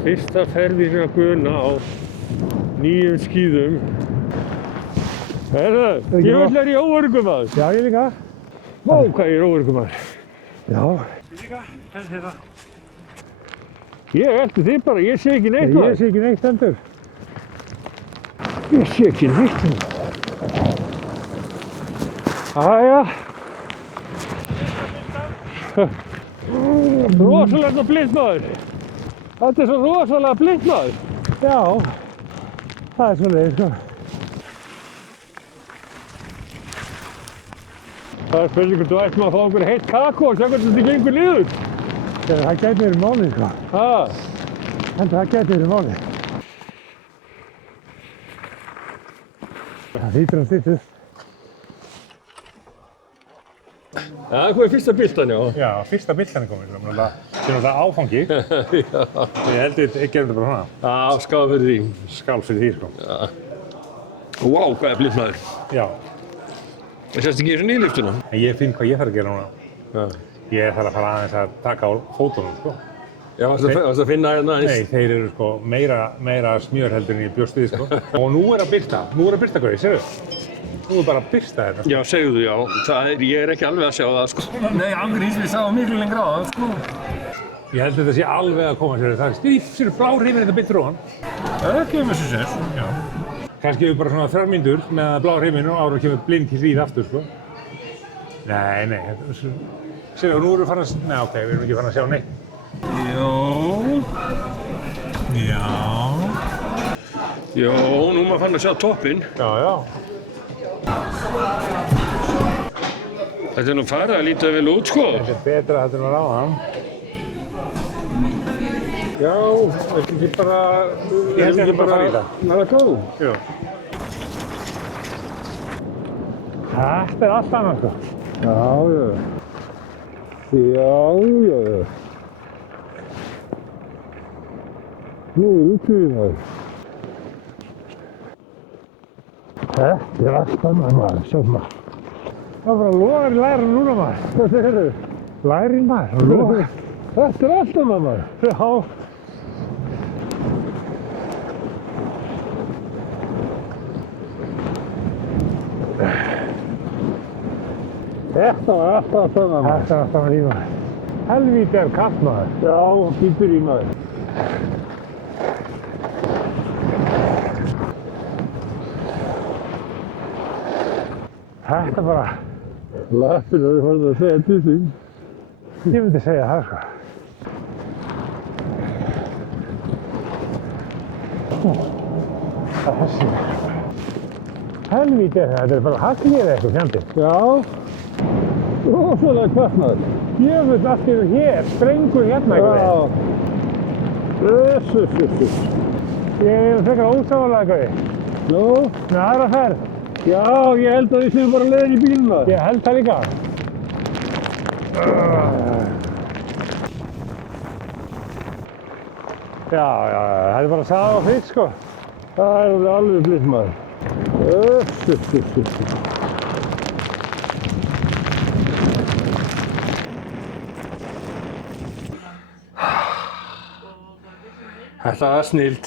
Fyrsta ferðin að Guna á nýjum skíðum. Herðu, ég í óörugum maður. Já, ég líka. Vá, hvað ég óörugum maður. Já. Ég líka, þetta. Ég eftir þig bara, ég sé ekki neitt maður. Ég sé ekki neitt endur. Ég sé ekki neitt maður. Æja. Rosalega blind maður. Þetta svo rosalega blind maður. Já, það svoleiðis sko. Það spurning hvort þú ættum að fá einhver heitt kakó og sjá hvernig þetta gengur niður. Það gæti verið málið sko. Það gæti verið málið. Það hlýtur að styttast. Það er fyrsta byltan, já. Já, fyrsta byltan er komin. Það er náttúrulega áfangi. Ég held að ég gerum þetta bara svona. Já, skál fyrir því. Skál fyrir því sko. Vá, hvað er blind maður. Já. Það sést ekki eins og nýliftuna. En ég finn hvað ég þarf að gera núna. Ég þarf að fara aðeins að taka á fótunum sko. Já, varstu að finna hérna aðeins? Nei, þeir eru sko meira smjör heldur en ég bjóst við sko. Og nú er að birta. Nú er að birta Gauði, sérðu? Nú er bara að birta þetta. Já, segðu já. Ég er ekki alveg að sjá það sko. Nei, angrís, við sáum miklu lengra á það sko. Ég held að þetta sé alveg að koma sér. Það er blár himinn þetta byrtir ofan. Það kemur sér sér. Já. Kannski hefur bara svona 3 mínútur með blár himinn og ára kemur blind hlýð aftur sko. Nei. Sérðu, nú erum við farin að... Nei, ok, við erum ekki farin að sjá neitt. Jó, nú maður fann að sjá toppinn. Já. Þetta er nú farið að líta vel út, sko. Þetta er betra þetta en að ráða hann. Já, þetta er bara... Ég held ekki bara að fara í það. Það er góð. Jú. Þetta er allt annað, sko. Já. Nú er útvíðið maður. Þetta er allt annað maður, sjá maður. Það er bara logar í lærin núna maður. Hvað segirðu? Lærin maður, logar. Þetta er allt annað maður. Já. Þetta var alltaf annað maður. Þetta er allt annað í maður. Helvíti er kalt maður. Já, býtur í maður. Þetta er bara... Lappin er farið að segja til þín. Ég myndi segja það, sko. Það er þessi. Helvíti er þetta er bara hagl eða eitthvað fjandi. Já. Rosalega hvart maður. Jöfull allt yfir hér, sprengur hérna eitthvað. Jessus. Ég er frekar ósávalega Gauði. Nú? Með aðra ferð. Já, ég held að við séum bara leiðin í bílum maður. Ég held það líka. Já, það er bara að saga á fritt, sko. Það er alveg blind maður. Jessus. Þetta var snilld.